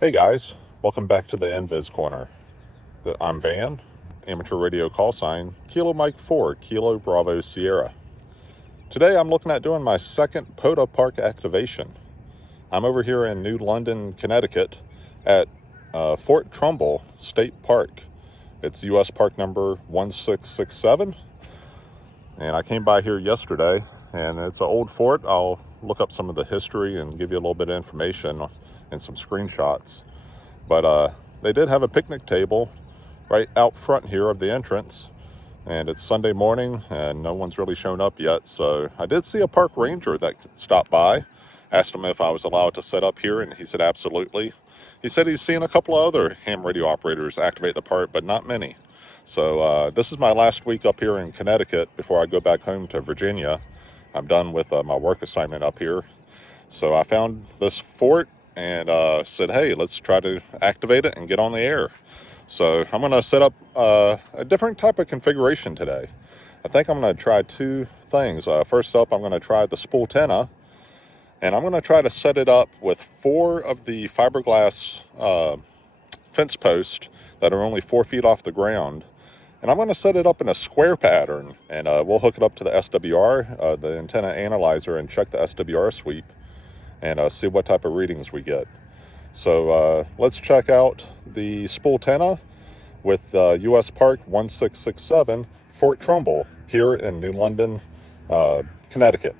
Hey guys, welcome back to the NVIS Corner. I'm Van, amateur radio call sign, Kilo Mike 4, Kilo Bravo Sierra. Today I'm looking at doing my second POTA Park activation. I'm over here in New London, Connecticut at Fort Trumbull State Park. It's US Park number 1667. And I came by here yesterday, and it's an old fort. I'll look up some of the history and give you a little bit of information and some screenshots. But they did have a picnic table right out front here of the entrance, and it's Sunday morning and no one's really shown up yet. So I did see a park ranger that stopped by, asked him if I was allowed to set up here, and he said absolutely. He said he's seen a couple of other ham radio operators activate the park, but not many. So this is my last week up here in Connecticut before I go back home to Virginia. I'm done with my work assignment up here. So I found this fort and said, hey, let's try to activate it and get on the air. So I'm going to set up a different type of configuration today. I think I'm going to try two things. First up, I'm going to try the Spooltenna, and I'm going to try to set it up with 4 of the fiberglass fence posts that are only 4 feet off the ground. And I'm going to set it up in a square pattern, and we'll hook it up to the SWR, the Antenna Analyzer, and check the SWR sweep and see what type of readings we get. So let's check out the Spooltenna with US Park 1667, Fort Trumbull, here in New London, Connecticut.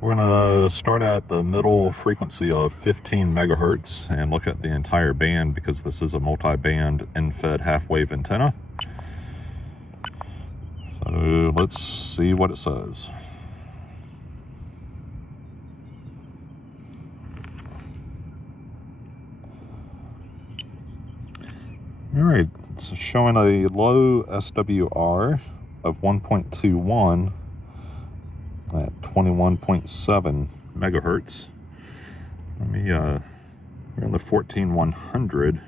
We're going to start at the middle frequency of 15 megahertz and look at the entire band because this is a multi-band end-fed half-wave antenna. So let's see what it says. All right, it's showing a low SWR of 1.21 at 21.7 megahertz. We're in the 14100.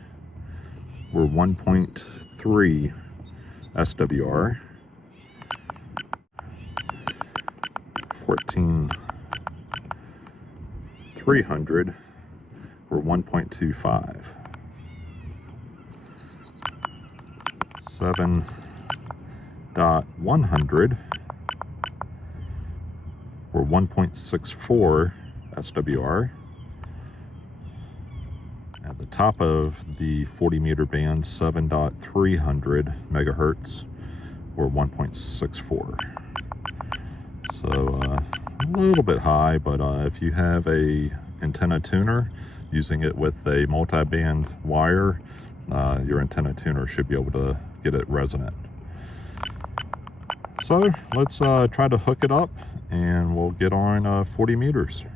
We're 1.3 SWR. 14300. We're 1.25. 7.100. We're 1.64 SWR. At the top of the 40 meter band, 7.300 megahertz, we're 1.64. So a little bit high, but if you have a antenna tuner, using it with a multi-band wire, your antenna tuner should be able to get it resonant. So let's try to hook it up and we'll get on 40 meters.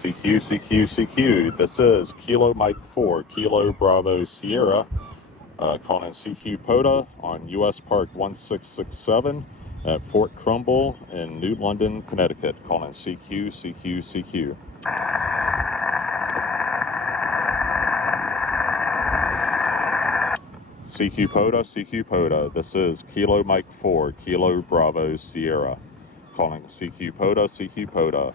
CQ, CQ, CQ. This is Kilo Mike 4, Kilo Bravo Sierra, calling CQ POTA on US Park 1667 at Fort Trumbull in New London, Connecticut. Calling CQ, CQ, CQ. CQ POTA, CQ POTA. This is Kilo Mike 4, Kilo Bravo Sierra. Calling CQ POTA, CQ POTA.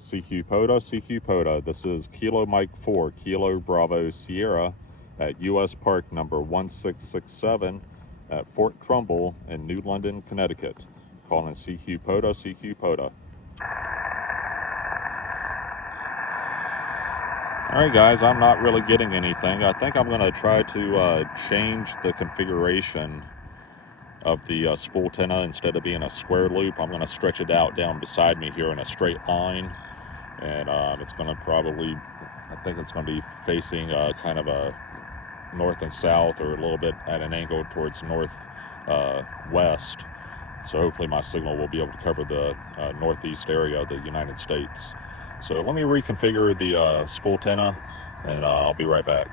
CQ POTA, CQ POTA. This is Kilo Mike 4, Kilo Bravo Sierra at US Park number 1667 at Fort Trumbull in New London, Connecticut. Calling CQ POTA, CQ POTA. Alright guys, I'm not really getting anything. I think I'm going to try to change the configuration of the Spooltenna. Instead of being a square loop, I'm going to stretch it out down beside me here in a straight line. And it's going to probably, I think it's going to be facing kind of a north and south, or a little bit at an angle towards north west. So hopefully my signal will be able to cover the northeast area of the United States. So let me reconfigure the Spooltenna, and I'll be right back.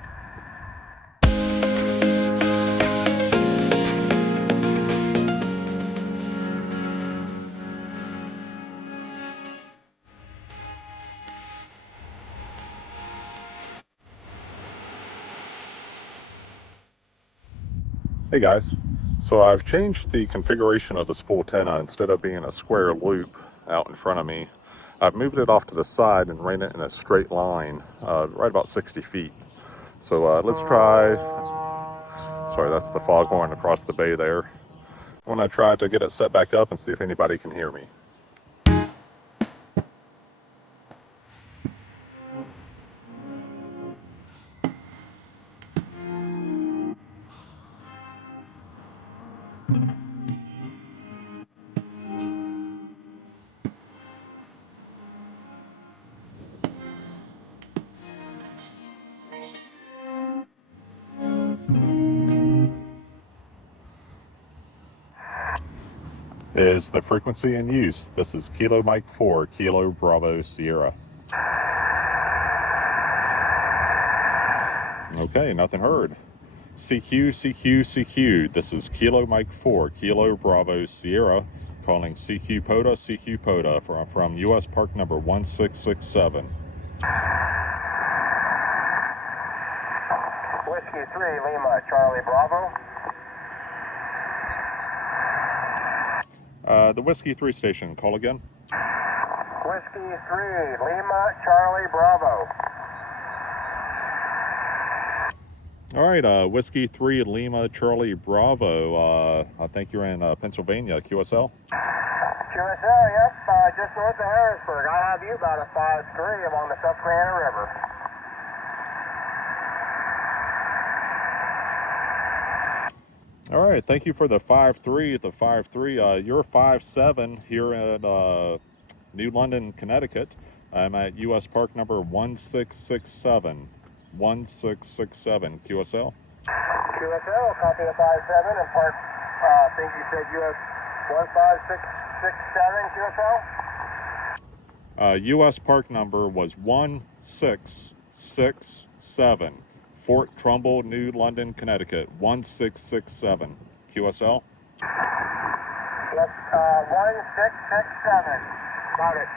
Hey guys, so I've changed the configuration of the Spooltenna. Instead of being a square loop out in front of me, I've moved it off to the side and ran it in a straight line, right about 60 feet. So let's try, sorry, that's the foghorn across the bay there. I want to try to get it set back up and see if anybody can hear me. Is the frequency in use. This is Kilo Mike 4, Kilo Bravo Sierra. Okay, nothing heard. CQ, CQ, CQ. This is Kilo Mike 4, Kilo Bravo Sierra, calling CQ POTA, CQ POTA from US Park number 1667. Whiskey 3, Lima, Charlie Bravo. The Whiskey 3 station, call again. Whiskey 3, Lima, Charlie Bravo. All right, Whiskey 3, Lima, Charlie Bravo. I think you're in Pennsylvania, QSL? QSL, yep, just north of Harrisburg. I have you about a 5-3 along the Susquehanna River. All right, thank you for the 5-3. The 5-3. You're 5-7 here at New London, Connecticut. I'm at US Park number 1667. 1667 QSL. QSL, copy the 5-7 and Park. I think you said US 15667 QSL. US Park number was 1667. Fort Trumbull, New London, Connecticut, 1667. QSL? Yes, 1667. Got it.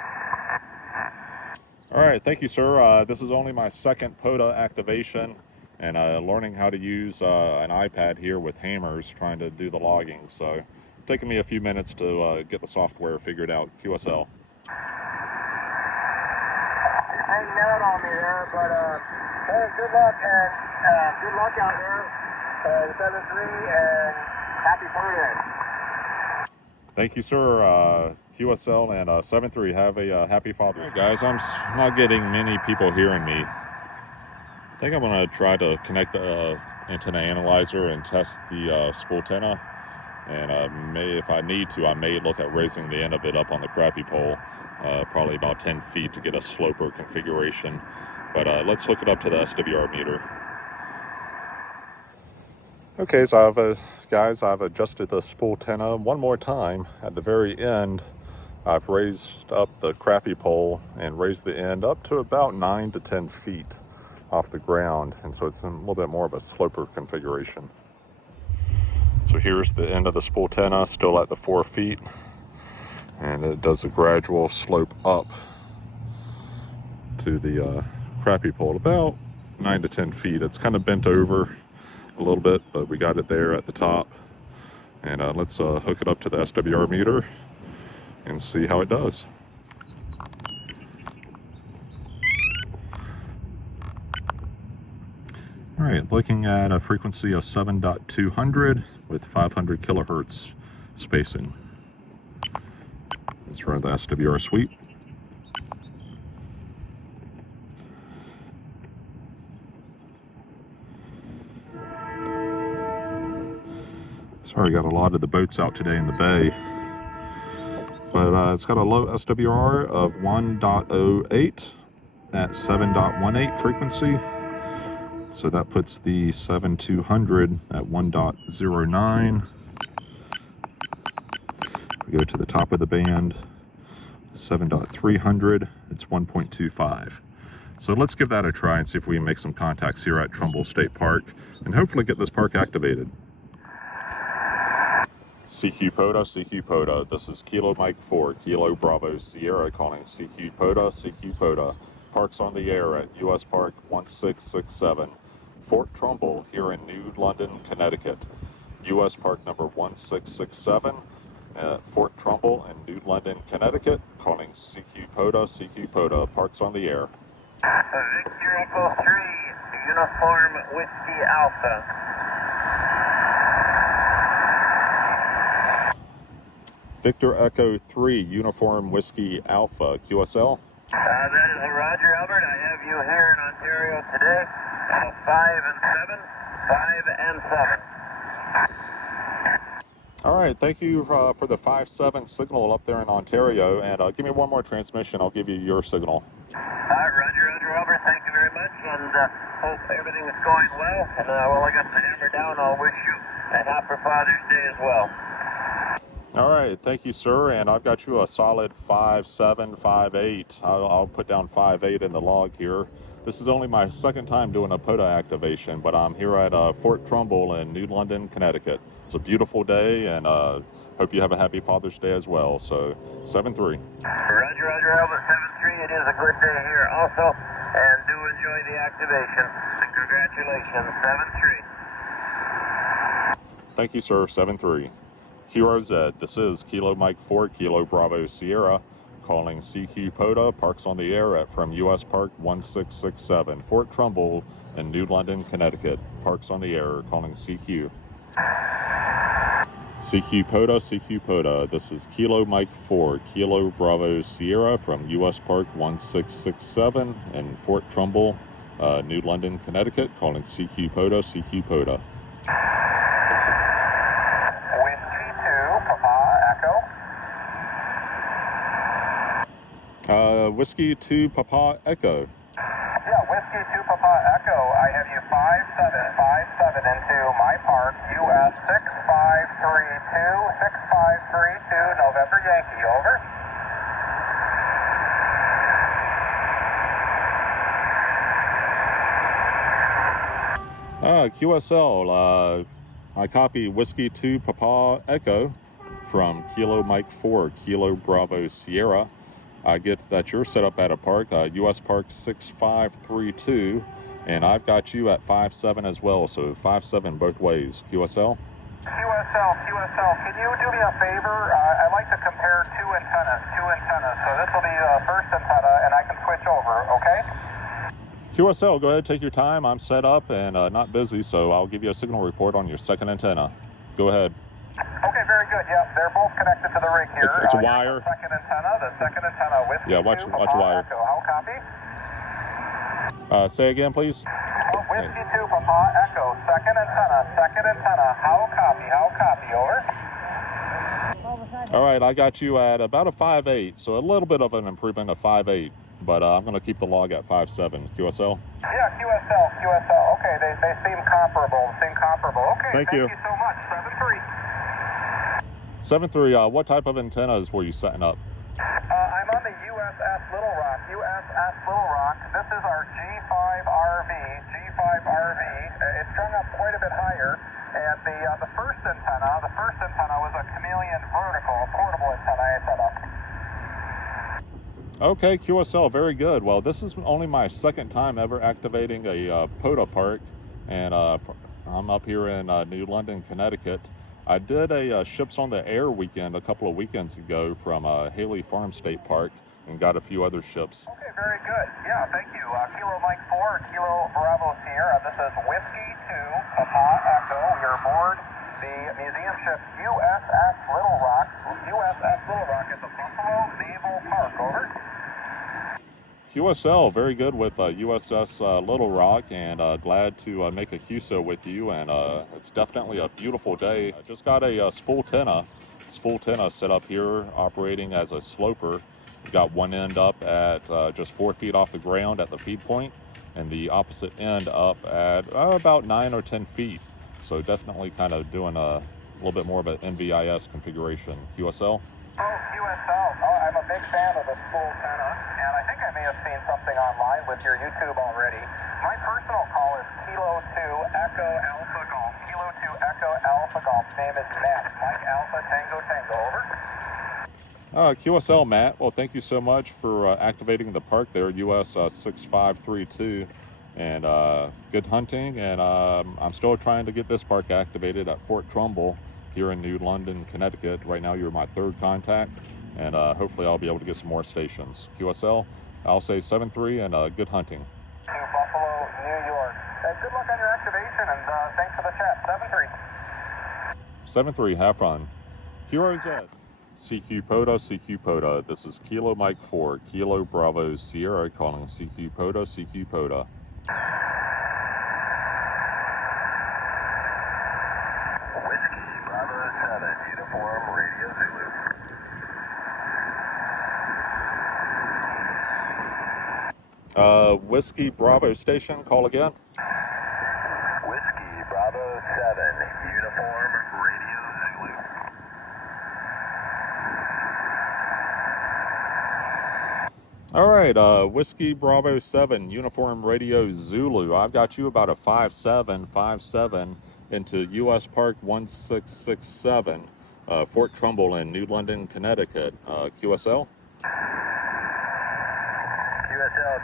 All right, thank you, sir. This is only my second POTA activation, and learning how to use an iPad here with hammers, trying to do the logging. So it's taking me a few minutes to get the software figured out. QSL. You're hanging out on me there, but hey, good luck, and good luck out there, and 7-3, and happy birthday. Thank you, sir. QSL and 7-3. Have a happy Father's Day. Guys, I'm not getting many people hearing me. I think I'm going to try to connect the antenna analyzer and test the Spooltenna. And if I need to, I may look at raising the end of it up on the crappie pole, probably about 10 feet to get a sloper configuration. But let's hook it up to the SWR meter. Okay, so guys, I've adjusted the Spooltenna one more time at the very end. I've raised up the crappie pole and raised the end up to about 9 to 10 feet off the ground, and so it's a little bit more of a sloper configuration. So here's the end of the Spooltenna, still at the 4 feet, and it does a gradual slope up to the crappie pole, about 9 to 10 feet. It's kind of bent over a little bit, but we got it there at the top. And let's hook it up to the SWR meter and see how it does. All right, looking at a frequency of 7.200 with 500 kilohertz spacing. Let's run the SWR sweep. Sorry, got a lot of the boats out today in the bay. But it's got a low SWR of 1.08 at 7.18 frequency. So that puts the 7200 at 1.09. We go to the top of the band, 7.300, it's 1.25. So let's give that a try and see if we can make some contacts here at Trumbull State Park and hopefully get this park activated. CQ POTA, this is Kilo Mike 4, Kilo Bravo Sierra calling CQ POTA. Parks on the air at US Park 1667, Fort Trumbull here in New London, Connecticut. US Park number 1667 at Fort Trumbull in New London, Connecticut, calling CQ POTA, Parks on the air. Victor Echo 3, Uniform Whiskey Alpha. Victor Echo 3, Uniform Whiskey Alpha, QSL. That is a Roger Albert. I have you here in Ontario today. 5 and 7. All right, thank you for the 5-7 signal up there in Ontario. And give me one more transmission, I'll give you your signal. Roger Albert, thank you very much. And hope everything is going well. And while I got the hammer down, I'll wish you a happy Father's Day as well. All right, thank you, sir. And I've got you a solid 5-7, 5-8. I'll put down 5-8 in the log here. This is only my second time doing a POTA activation, but I'm here at Fort Trumbull in New London, Connecticut. It's a beautiful day, and hope you have a happy Father's Day as well. So 7-3. Roger, Albert, 7-3. It is a good day here also, and do enjoy the activation. And congratulations, 7-3. Thank you, sir. 7-3. QRZ, this is Kilo Mike 4, Kilo Bravo Sierra, calling CQ POTA, Parks on the air from US Park 1667, Fort Trumbull in New London, Connecticut. Parks on the air, calling CQ. CQ POTA, this is Kilo Mike 4, Kilo Bravo Sierra from US Park 1667 in Fort Trumbull, New London, Connecticut, calling CQ POTA. Whiskey 2 Papa Echo. Yeah, Whiskey 2 Papa Echo. I have you 5757 into my park, US 6532, November Yankee, over. QSL, I copy Whiskey 2 Papa Echo from Kilo Mike 4, Kilo Bravo Sierra. I get that you're set up at a park, US Park 6532, and I've got you at 5-7 as well, so 5-7 both ways. QSL? QSL, can you do me a favor? I'd like to compare two antennas, so this will be the first antenna, and I can switch over, okay? QSL, go ahead, take your time. I'm set up and not busy, so I'll give you a signal report on your second antenna. Go ahead. Okay, very good. Yeah, they're both connected to the rig here. It's a wire. The second antenna with yeah, watch wire. Echo. How copy? Say again, please. Whiskey 2 Papa Echo, second antenna. How copy? Over. All right, I got you at about a 5-8, so a little bit of an improvement of 5-8, but I'm going to keep the log at 5-7. QSL? Yeah, QSL. Okay, they seem comparable. Okay, thank you so much. 7-3. 7-3, what type of antennas were you setting up? I'm on the USS Little Rock. USS Little Rock. This is our G5RV. G5RV. It's strung up quite a bit higher. And the first antenna was a chameleon vertical, a portable antenna I set up. Okay, QSL, very good. Well, this is only my second time ever activating a POTA park, and I'm up here in New London, Connecticut. I did a Ships on the Air weekend a couple of weekends ago from Haley Farm State Park and got a few other ships. Okay, very good. Yeah, thank you. Kilo Mike 4, Kilo Bravo Sierra. This is Whiskey 2, Papa Echo. We are aboard the museum ship USS Little Rock. USS Little Rock at the Buffalo Naval Park. Over. QSL, very good with USS Little Rock, and glad to make a QSO with you, and it's definitely a beautiful day. I just got a Spooltenna set up here, operating as a sloper. We got one end up at just 4 feet off the ground at the feed point, and the opposite end up at about 9 or 10 feet. So definitely kind of doing a little bit more of an NVIS configuration. QSL? Oh, QSL. Oh, I'm a big fan of the Spooltenna, and I think I may have seen something online with your YouTube already. My personal call is Kilo 2 Echo Alpha Golf. Kilo 2 Echo Alpha Golf. Name is Matt. Mike Alpha Tango Tango. Over. QSL, Matt. Well, thank you so much for activating the park there, US 6532, and good hunting. And I'm still trying to get this park activated at Fort Trumbull here in New London, Connecticut. Right now, you're my third contact, and hopefully I'll be able to get some more stations. QSL, I'll say 7-3, and good hunting. To Buffalo, New York. Good luck on your activation, and thanks for the chat. 7-3. 7-3, have fun. QRZ. CQ POTA. This is Kilo Mike 4, Kilo Bravo Sierra, calling CQ POTA. Whiskey Bravo 7, Uniform Radio Zulu. Whiskey Bravo Station, call again. Whiskey Bravo 7, Uniform Radio Zulu. All right, Whiskey Bravo 7, Uniform Radio Zulu. I've got you about a 5757 into US Park 1667, Fort Trumbull in New London, Connecticut. QSL?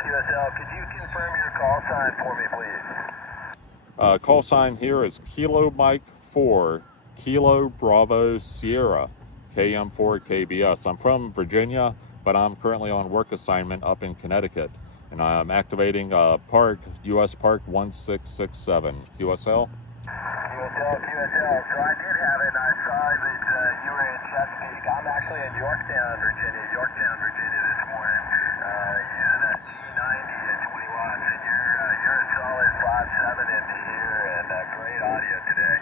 QSL, could you confirm your call sign for me, please? Call sign here is Kilo Mike 4, Kilo Bravo Sierra, KM4KBS. I'm from Virginia, but I'm currently on work assignment up in Connecticut, and I'm activating Park, US Park 1667. QSL? QSL. So I did have it, and I saw that you were in Chesapeake. I'm actually in Yorktown, Virginia this morning. Using a G90 at 20 watts, and you're a solid 5.7 into here, and great audio today.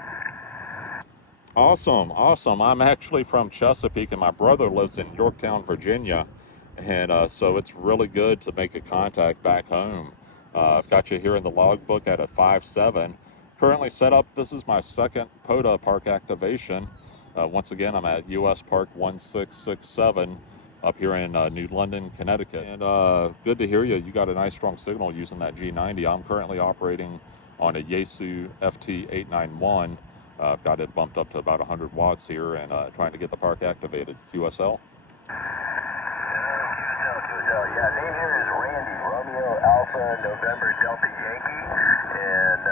Awesome. I'm actually from Chesapeake, and my brother lives in Yorktown, Virginia, and so it's really good to make a contact back home. I've got you here in the logbook at a 5.7. Currently set up, this is my second POTA park activation. Once again, I'm at US Park 1667 up here in New London, Connecticut. And good to hear you. You got a nice strong signal using that G90. I'm currently operating on a Yaesu FT891. I've got it bumped up to about 100 watts here, and trying to get the park activated. QSL? QSL. Yeah, name here is Randy, Romeo Alpha November Delta Yankee. And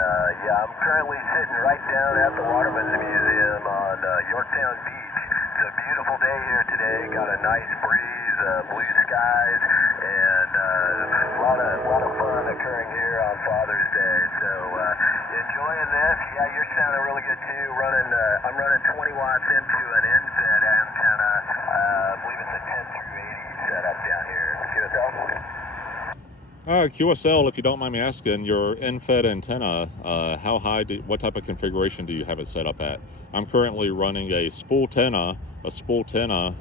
yeah, I'm currently sitting right down at the Waterman's Museum on Yorktown Beach. It's a beautiful day here today. Got a nice breeze, blue skies, and a lot of fun occurring here on Father's Day. So enjoying this. Yeah, you're sounding really good too. I'm running 20 watts into an NVIS antenna. I believe it's a 10 through 80 setup down here. QSL. QSL, if you don't mind me asking, your NVIS antenna, how high, what type of configuration do you have it set up at? I'm currently running a Spooltenna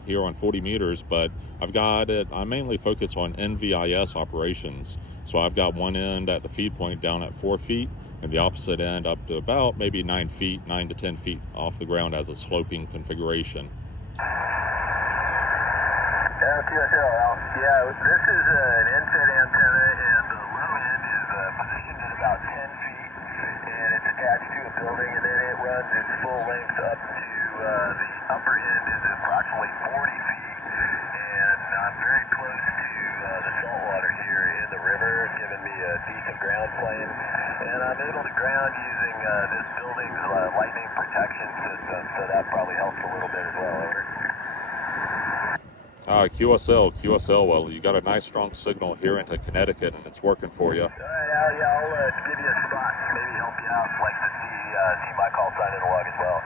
here on 40 meters, but I've got it, I mainly focus on NVIS operations. So I've got one end at the feed point down at 4 feet, and the opposite end up to about maybe 9 to 10 feet off the ground as a sloping configuration. QSL, Al. Yeah, this is an NVIS antenna, and the low end is positioned at about 10 feet, and it's attached to a building, and then it runs its full length up to the upper end is approximately 40 feet, and I'm very close to the saltwater here in the river, giving me a decent ground plane, and I'm able to ground using this building's lightning protection system, so that probably helps a little bit as well. Over. QSL, well, you got a nice strong signal here into Connecticut, and it's working for you. All right, Al, yeah, I'll give you a spot, maybe help you out. Like to see my call sign in the log as well.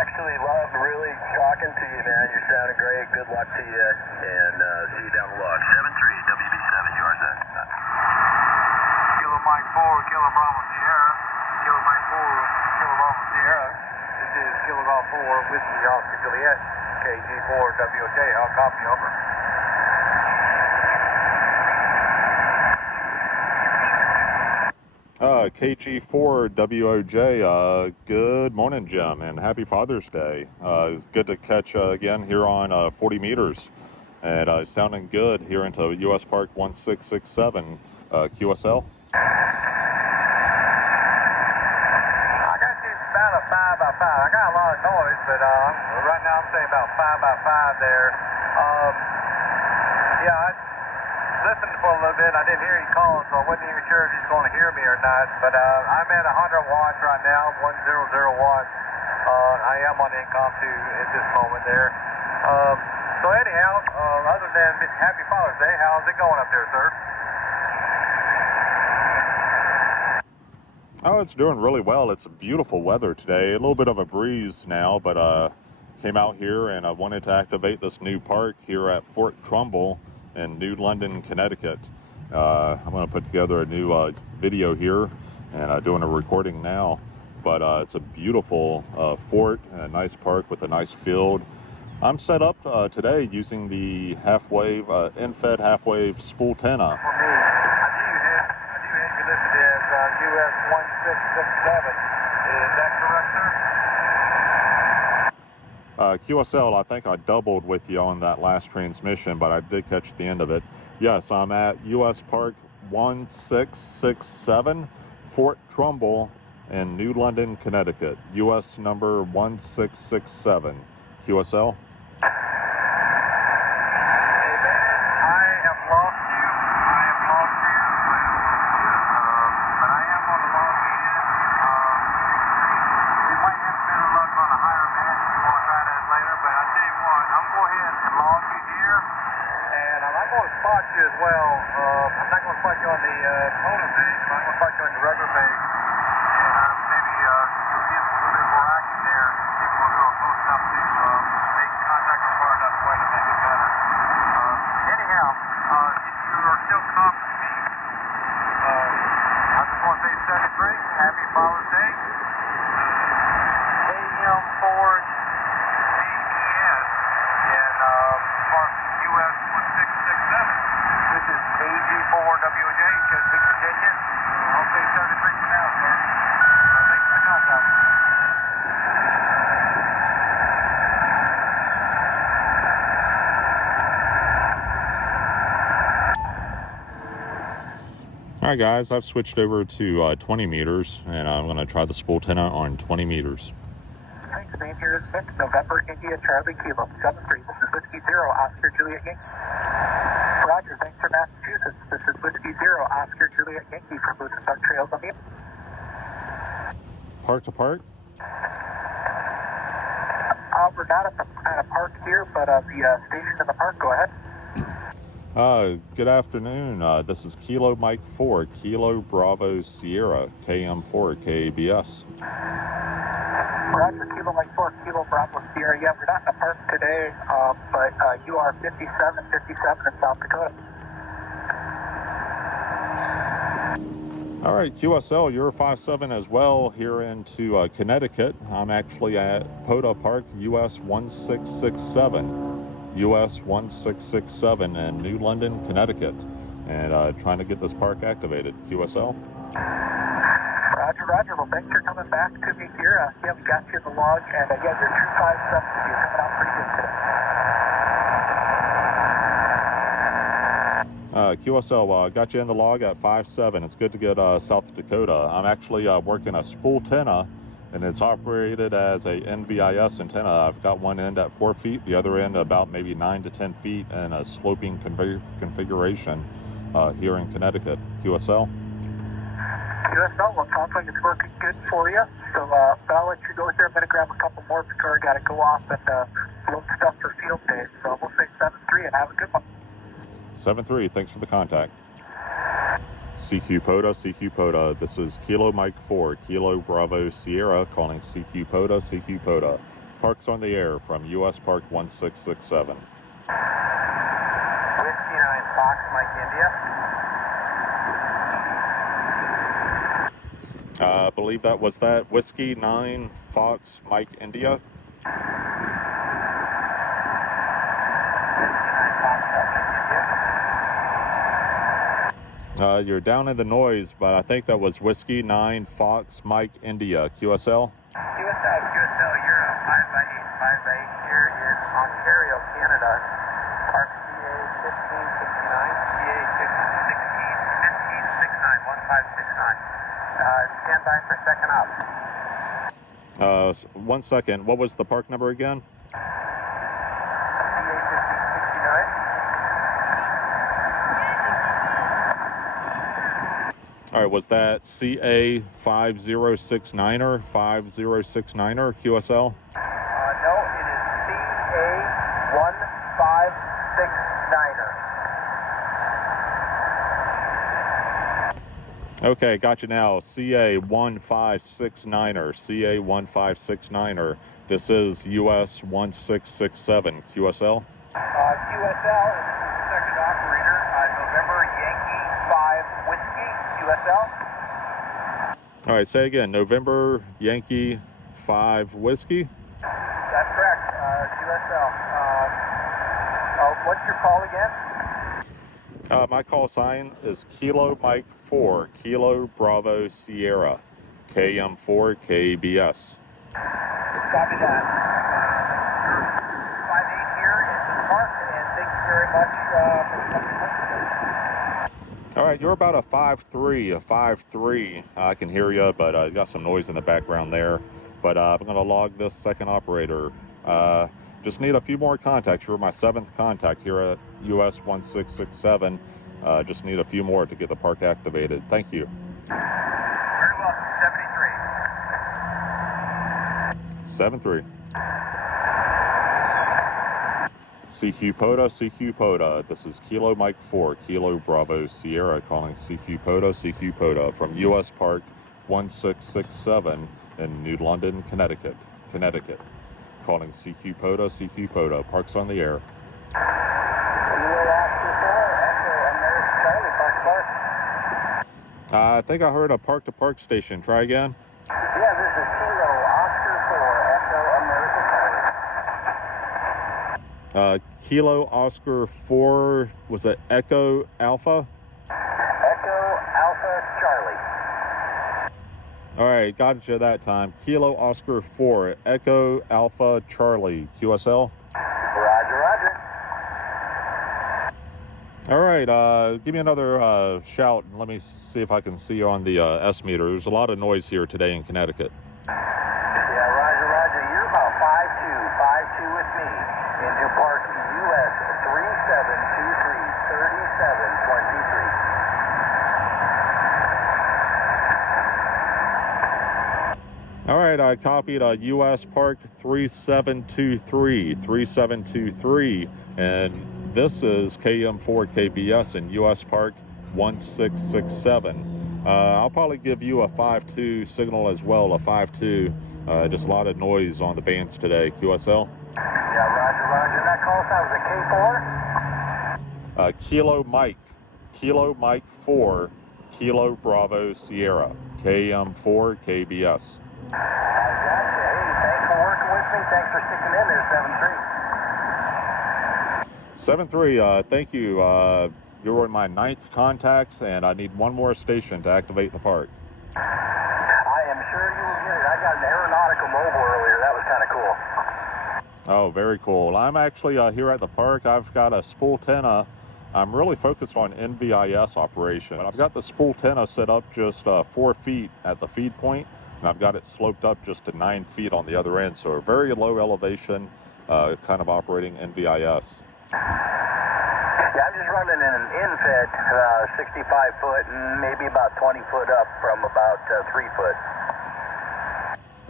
Actually, loved really talking to you, man. You're sounding great. Good luck to you, and see you down the log. 73 WB7, you are set. Kilo Mike 4, Kilo Bravo Sierra. Kilo Mike 4, Kilo Bravo Sierra. This is Kilo Golf 4 with the Oscar Juliet. KG4WJ, I'll copy, over. KG4WOJ, good morning, Jim, and happy Father's Day. It's good to catch again here on 40 meters, and sounding good here into US Park 1667, QSL. I got you about a 5x5. I got a lot of noise, but right now I'm saying about 5x5 there. Yeah, I listened for a little bit. I didn't hear you calling, so I wasn't even sure if he's going to hear me or not. But I'm at 100 watts right now, 100 watts. I am on incom too at this moment there. So anyhow, other than Happy Father's Day, how's it going up there, sir? Oh, it's doing really well. It's beautiful weather today. A little bit of a breeze now, but came out here and I wanted to activate this new park here at Fort Trumbull in New London, Connecticut. I'm going to put together a new video here and doing a recording now. But it's a beautiful fort, a nice park with a nice field. I'm set up today using the half-wave, end-fed half-wave Spooltenna. For me, I do have you listed as US-1667. Is that correct, sir? QSL, I think I doubled with you on that last transmission, but I did catch the end of it. Yes, I'm at US Park 1667, Fort Trumbull in New London, Connecticut. US number 1667. QSL? Hey, man, I have lost you. But I am on the log again. We might have better luck on a higher band if you want to try that later, but I tell you what, I'm going to go ahead and log you here, and I'm going to spot you as well. I'm not going to spot you on the POTA page, but I'm going to spot you on the regular page, and maybe you'll get a little bit more action there if you want to do a close enough to make contact as far enough away to make it better. Anyhow, if you are still confident in me, I just want to say 73, happy Father's Day. AM4 BES in Park US-1667. This is KG4WJ, Chesapeake, Virginia. I'll say 73 for now, sir. Thanks for the contact. Alright guys, I've switched over to 20 meters, and I'm going to try the Spooltenna on 20 meters. Thanks, man. Here is 6, November, India, Charlie, Kilo, 73. This is Whiskey 0, Oscar, Juliet, Yankee. Roger, thanks for Massachusetts. This is Whiskey 0, Oscar, Juliet, Yankee from Lucas Duck Trails on the Park to park? We're not at a park here, but the station in the park. Go ahead. Good afternoon. This is Kilo Mike 4, Kilo Bravo Sierra, KM4, KABS. Roger, Kilo Mike 4, Kilo Bravo Sierra. Yeah, we're not in a park today, but you are 57 in South Dakota. All right, QSL, you're 5-7 as well here into Connecticut. I'm actually at POTA Park US-1667. US-1667 in New London, Connecticut, and trying to get this park activated. QSL? Roger. Well, thanks for coming back to me here. Yeah, we got you in the log, and yeah, you're 257. You're coming out pretty good today. QSL, got you in the log at 5.7. It's good to get South Dakota. I'm actually working a Spooltenna, and it's operated as a NVIS antenna. I've got one end at 4 feet, the other end about maybe 9 to 10 feet, and a sloping configuration here in Connecticut. QSL? QSL, well, sounds like it's working good for you. So I'll let you go here. I'm going to grab a couple more before I got to go off and load stuff for field days. So we'll say 7-3 and have a good one. 7-3, thanks for the contact. CQ POTA, this is Kilo Mike 4, Kilo Bravo Sierra, calling CQ POTA. Parks on the air from US Park 1667. Whiskey 9 Fox, Mike India. I believe that was that. Whiskey 9 Fox Mike India. You're down in the noise, but I think that was Whiskey 9 Fox Mike India. QSL? QSL, you're a 5x8 here in Ontario, Canada. Park CA 1569, stand by for second up. 1 second. What was the park number again? CA 1569. All right, was that CA 5069er, 5069er, QSL? No, it is CA 1569er. Okay, got you now. CA 1569er, CA 1569er. This is US 1667, QSL? QSL is the second operator, November Yankee 5 Whiskey, QSL. All right, say again. November Yankee 5 Whiskey. That's correct, QSL. What's your call again? My call sign is Kilo Mike 4, Kilo Bravo Sierra, KM4 KBS. Copy that. 5-8 here in the park, and thank you very much for coming with us. All right, you're about a 5.3. I can hear you, but you got some noise in the background there. But I'm going to log this second operator. Just need a few more contacts. You're my 7th contact here at US 1667. Just need a few more to get the park activated. Thank you. Very well, 73. 7-3. CQ POTA, this is Kilo Mike 4, Kilo Bravo Sierra, calling CQ POTA from US Park 1667 in New London, Connecticut. Calling CQ POTA, parks on the air. I think I heard a park-to-park station. Try again. Yeah, this is Kilo Oscar 4, Echo American Charlie. Kilo Oscar 4, was it Echo Alpha? Echo Alpha Charlie. All right, got you that time. Kilo Oscar 4, Echo Alpha Charlie, QSL? Roger. All right, give me another shout, and let me see if I can see you on the S meter. There's a lot of noise here today in Connecticut. Yeah, Roger. You're about 5'2" with me into Park US 3723, 3723. All right, I copied US Park 3723, and this is KM4 KBS in US Park 1667. I'll probably give you a 5.2 signal as well, a 5.2. Just a lot of noise on the bands today. QSL? Yeah, Roger. That call sign was a K4? Kilo Mike 4, Kilo Bravo Sierra, KM4 KBS. Gotcha. Hey, thanks for working with me. Thanks for sticking in there, 7-3. 7-3, thank you. You're my 9th contact, and I need one more station to activate the park. I am sure you will get it. I got an aeronautical mobile earlier. That was kind of cool. Oh, very cool. I'm actually here at the park. I've got a Spooltenna I'm really focused on NVIS operation. I've got the Spooltenna set up just 4 feet at the feed point, and I've got it sloped up just to 9 feet on the other end, so a very low elevation, kind of operating NVIS. Yeah, I'm just running an infed 65 foot and maybe about 20 foot up from about 3 foot.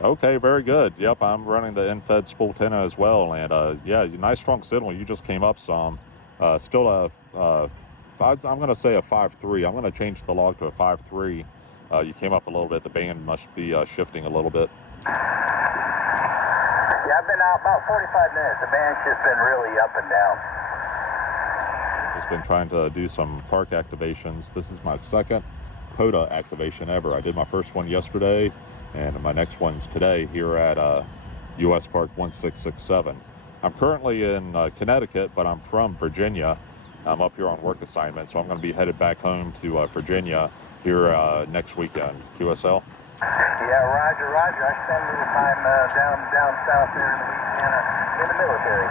Okay, very good. Yep, I'm running the infed Spooltenna as well, and yeah, nice strong signal. You just came up some. Still I'm going to say a 5.3. I'm going to change the log to a 5.3. You came up a little bit. The band must be shifting a little bit. Yeah, I've been out about 45 minutes. The band's just been really up and down. Just been trying to do some park activations. This is my second POTA activation ever. I did my first one yesterday, and my next one's today here at US Park 1667. I'm currently in Connecticut, but I'm from Virginia. I'm up here on work assignment, so I'm going to be headed back home to Virginia here next weekend. QSL? Yeah, roger, roger. I spend a little time down south there in Louisiana in the military.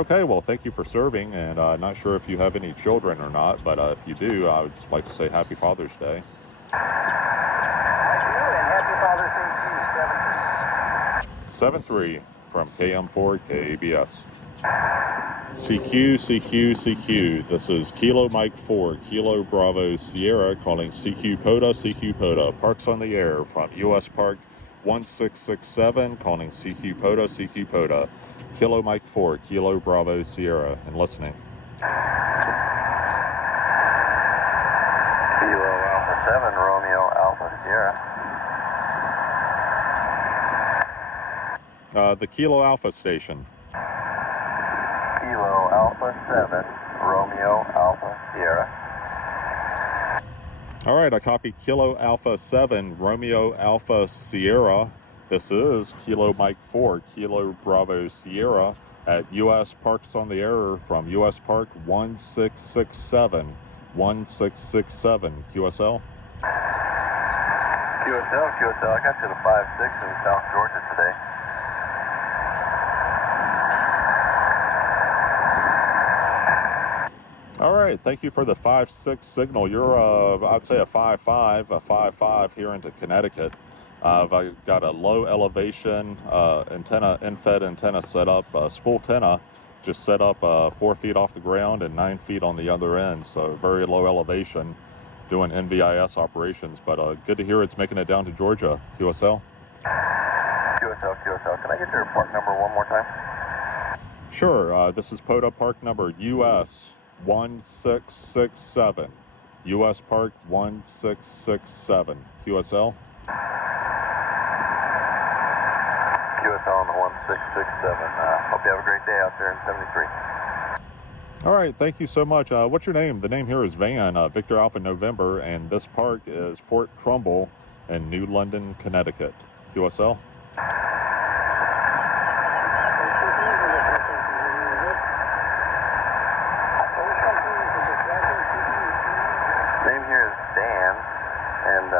Okay, well, thank you for serving, and not sure if you have any children or not, but if you do, I would like to say Happy Father's Day. Thank you, and Happy Father's Day to you, 7-3 from KM4 KABS. CQ. This is Kilo Mike 4, Kilo Bravo Sierra, calling CQ POTA. Parks on the air from US Park 1667, calling CQ POTA. Kilo Mike 4, Kilo Bravo Sierra, and listening. Kilo Alpha 7, Romeo Alpha Sierra. The Kilo Alpha station. Kilo Alpha 7, Romeo Alpha Sierra. All right, I copy Kilo Alpha 7, Romeo Alpha Sierra. This is Kilo Mike 4, Kilo Bravo Sierra at US Parks on the Air from US Park 1667. QSL? QSL, I got you to 5-6 in South Georgia today. All right, thank you for the 5-6 signal. You're, I'd say a 5-5 here into Connecticut. I've got a low elevation antenna, infed antenna set up, Spooltenna, just set up 4 feet off the ground and 9 feet on the other end. So very low elevation, doing NVIS operations. But good to hear it's making it down to Georgia. QSL? QSL. Can I get your park number one more time? Sure. This is POTA park number US-1667. US Park 1667. QSL? QSL on the 1667. Hope you have a great day out there in 73. All right, thank you so much. What's your name? The name here is Van, Victor Alpha November, and this park is Fort Trumbull in New London, Connecticut. QSL? Name here is Dan, and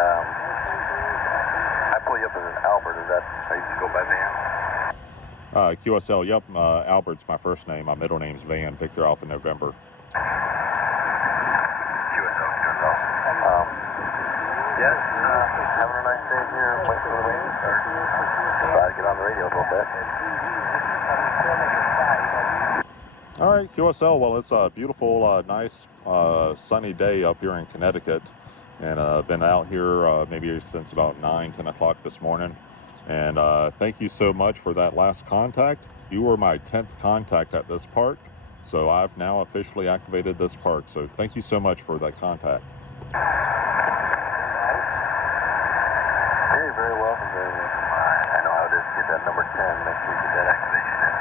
I pull you up as an Albert. Is that how you go by Van? QSL, yep. Albert's my first name. My middle name's Van, Victor Alpha November. QSL. Yes, having a nice day here. Wait for the rain to start. Try to get on the radio a little bit. All right, QSL. Well, it's a beautiful, nice, sunny day up here in Connecticut. And I've been out here maybe since about 9-10 o'clock this morning. And thank you so much for that last contact. You were my 10th contact at this park, so I've now officially activated this park. So thank you so much for that contact. Hey, very welcome. I know how it is to get that number 10. Make sure you get that activation in.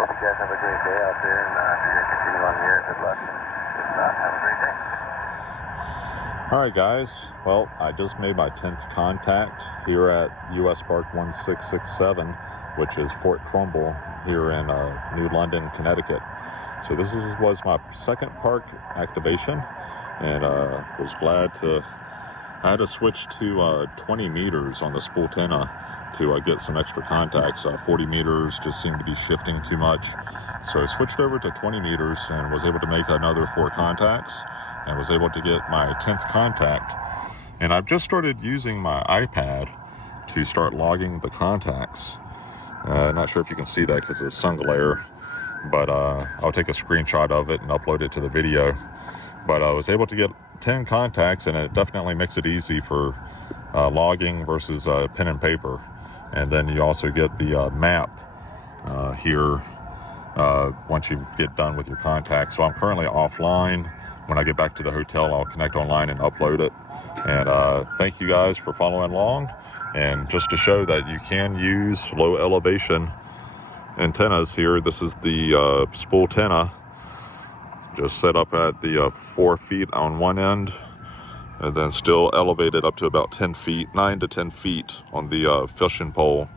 Hope you guys have a great day out there, and if you're going to continue on the air, good luck. If not, have a great day. All right, guys. Well, I just made my 10th contact here at US Park 1667, which is Fort Trumbull here in New London, Connecticut. So this was my second park activation, and was glad to. I had to switch to 20 meters on the Spooltenna to get some extra contacts. 40 meters just seemed to be shifting too much. So I switched over to 20 meters and was able to make another 4 contacts and was able to get my 10th contact. And I've just started using my iPad to start logging the contacts. Not sure if you can see that because of the sun glare, but I'll take a screenshot of it and upload it to the video. But I was able to get 10 contacts, and it definitely makes it easy for logging versus pen and paper. And then you also get the map here once you get done with your contacts. So I'm currently offline. When I get back to the hotel, I'll connect online and upload it. And thank you guys for following along. And just to show that you can use low elevation antennas here, this is the Spooltenna, just set up at the 4 feet on one end, and then still elevated up to about 10 feet, 9 to 10 feet on the fishing pole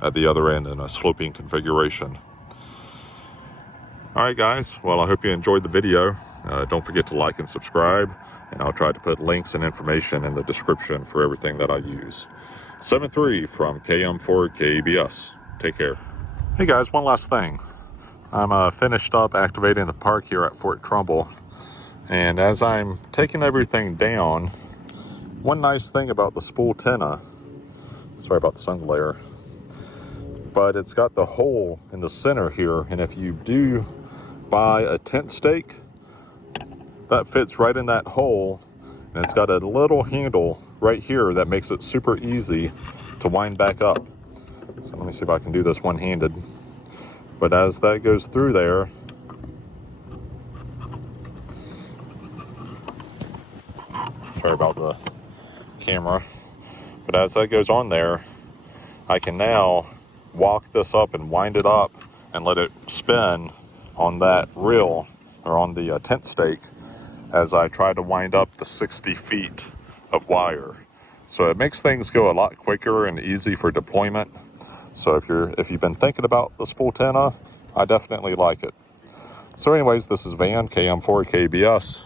at the other end in a sloping configuration. All right, guys. Well, I hope you enjoyed the video. Don't forget to like and subscribe, and I'll try to put links and information in the description for everything that I use. 7-3 from KM4KBS. Take care. Hey, guys. One last thing. I'm finished up activating the park here at Fort Trumbull, and as I'm taking everything down, one nice thing about the Spooltenna, sorry about the sun glare, but it's got the hole in the center here, and if you do buy a tent stake, that fits right in that hole, and it's got a little handle right here that makes it super easy to wind back up. So let me see if I can do this one-handed. But as that goes through there, sorry about the camera, but as that goes on there, I can now walk this up and wind it up and let it spin on that reel or on the tent stake as I try to wind up the 60 feet of wire. So it makes things go a lot quicker and easy for deployment. So if you've been thinking about the Spooltenna, I definitely like it. So anyways, this is Van, KM4KBS,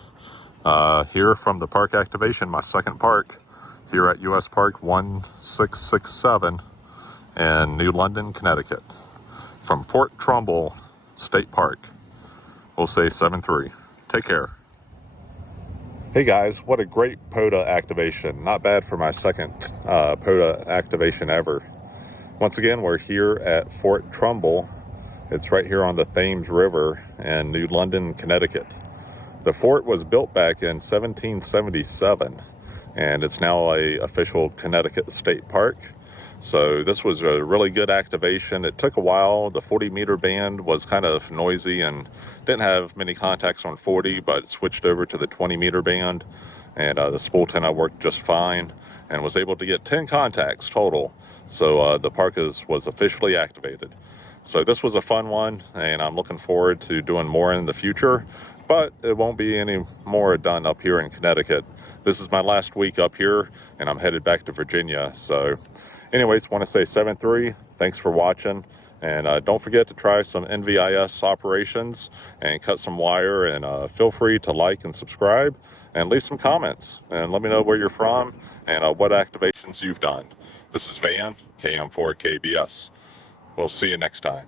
here from the park activation, my second park here at US Park 1667 in New London, Connecticut, from Fort Trumbull State Park. We'll say 7-3. Take care. Hey guys, what a great POTA activation. Not bad for my second POTA activation ever. Once again, we're here at Fort Trumbull. It's right here on the Thames River in New London, Connecticut. The fort was built back in 1777, and it's now an official Connecticut State Park. So this was a really good activation. It took a while. The 40-meter band was kind of noisy and didn't have many contacts on 40, but switched over to the 20-meter band, and the Spooltenna worked just fine and was able to get 10 contacts total. So the park was officially activated. So this was a fun one, and I'm looking forward to doing more in the future, but it won't be any more done up here in Connecticut. This is my last week up here, and I'm headed back to Virginia. So anyways, want to say 7-3. Thanks for watching, and don't forget to try some NVIS operations and cut some wire, and feel free to like and subscribe and leave some comments and let me know where you're from and what activations you've done. This is Van, KM4KBS. We'll see you next time.